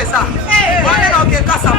ça. Voilà donc ça.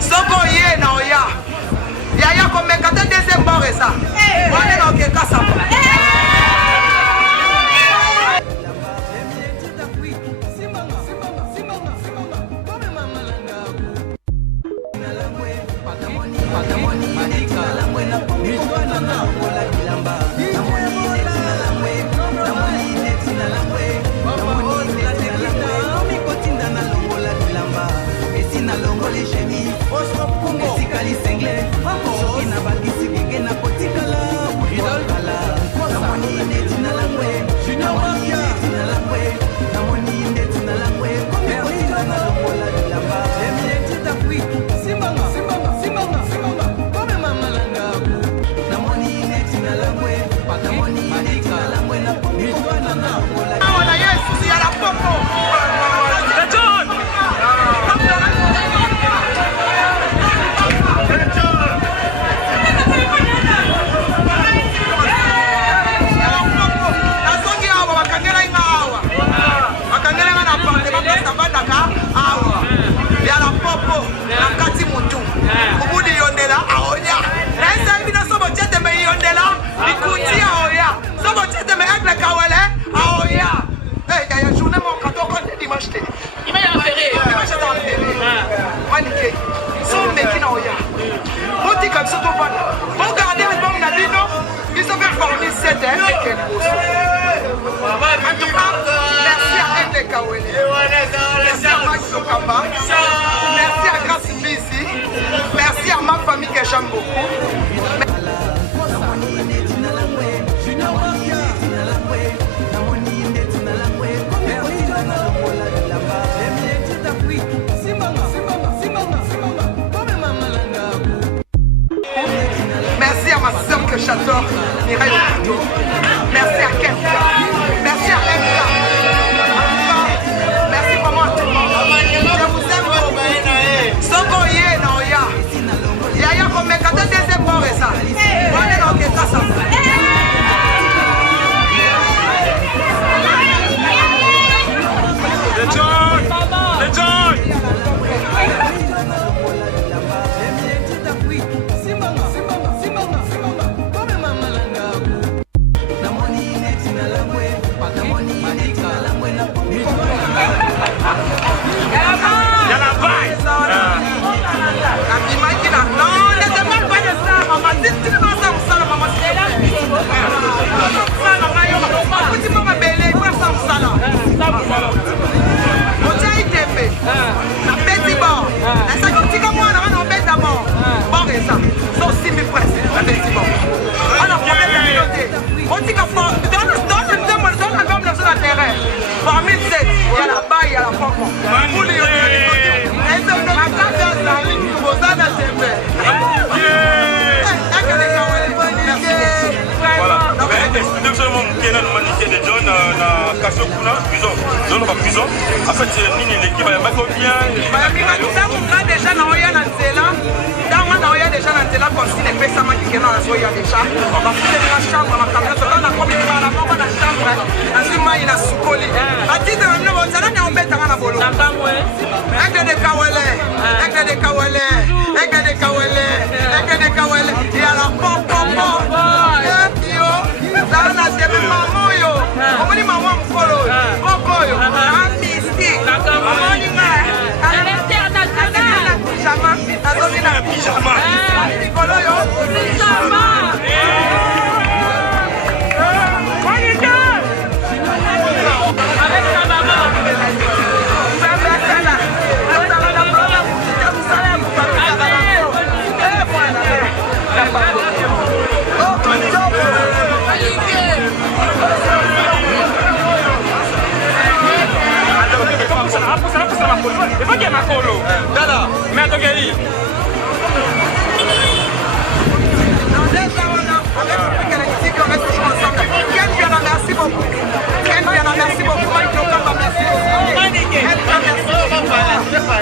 Soko ye na oya. Yaya komekata deuxième bord ça. Voilà donc ça. Regardez l'album Nabino, ils ont fait former 7 en tout cas, merci à Ende Kawele, merci à Max Okamba, merci à Grace Bizi, merci à ma famille que j'aime beaucoup. Merci à ma soeur que j'adore, Mireille Okuto. Merci à Kefka. Merci à Emka. Merci vraiment à tout le monde. Je vous aime beaucoup. Soko ye na oya. Yaya komekata deuxième bord ça. En fait, l'équipe va bien. Déjà, on a déjà dans Zela comme si les personnes qui sont dans la soya déjà. On va faire la chambre, on va faire la chambre, il a soukoli. A titre de nous, on a un bête à la bolo. Aigle de Kawele, aigle de Kawele, aigle de Kawele, aigle de Kawele. Et à la pom. Yo, ça on a des mamans yo. On dit maman mkolo, koko yo. Ambisti. Maman ni ma. Pyjama, pyjama. Kolo yo. Pyjama. Avec sa maman.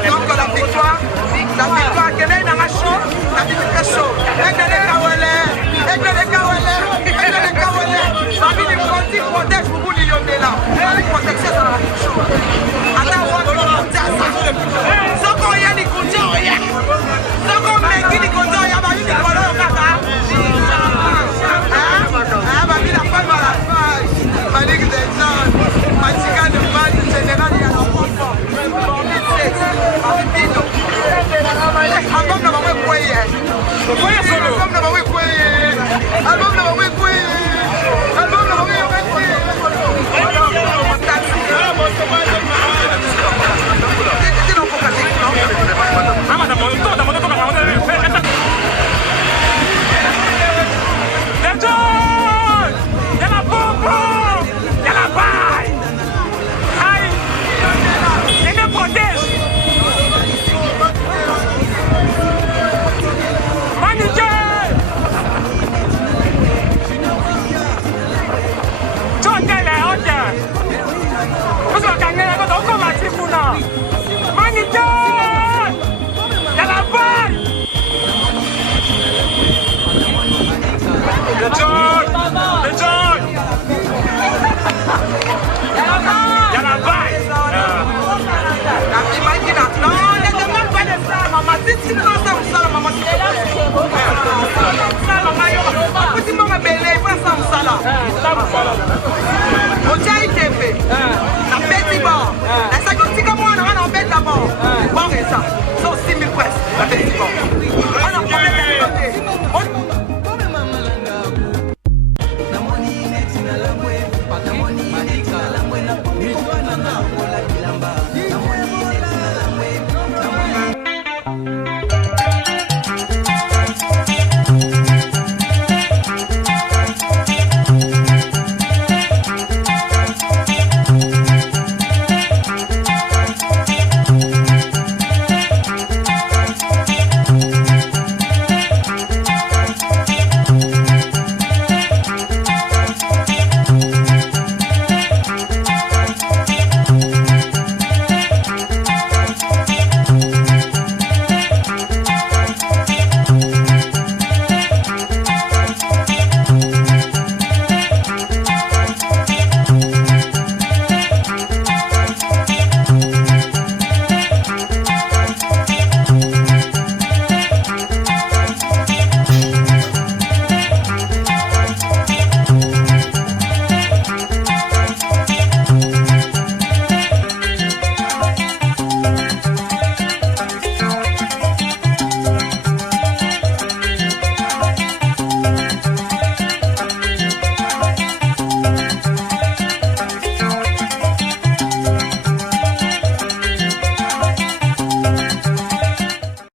Donc la victoire, quelle est dans la show, la victoire chaud. Aigle de Kawele, aigle de Kawele, aigle de Kawele. Famille de Conti protège beaucoup de Yondela. Famille protection dans la show. Alors on va faire ça. Sans qu'on y ait des conditions, rien. Sans qu'on mette des conditions, il y a pas eu de colère au Kata. Ah, ma vie la femme à la faille. Ma ligue des gens, ma chica de mal général, il y a un enfant. Album na mawe kweye. Kweye solo. Album na mawe kweye. Album na mawe kweye. Album na mawe kweye. Voilà.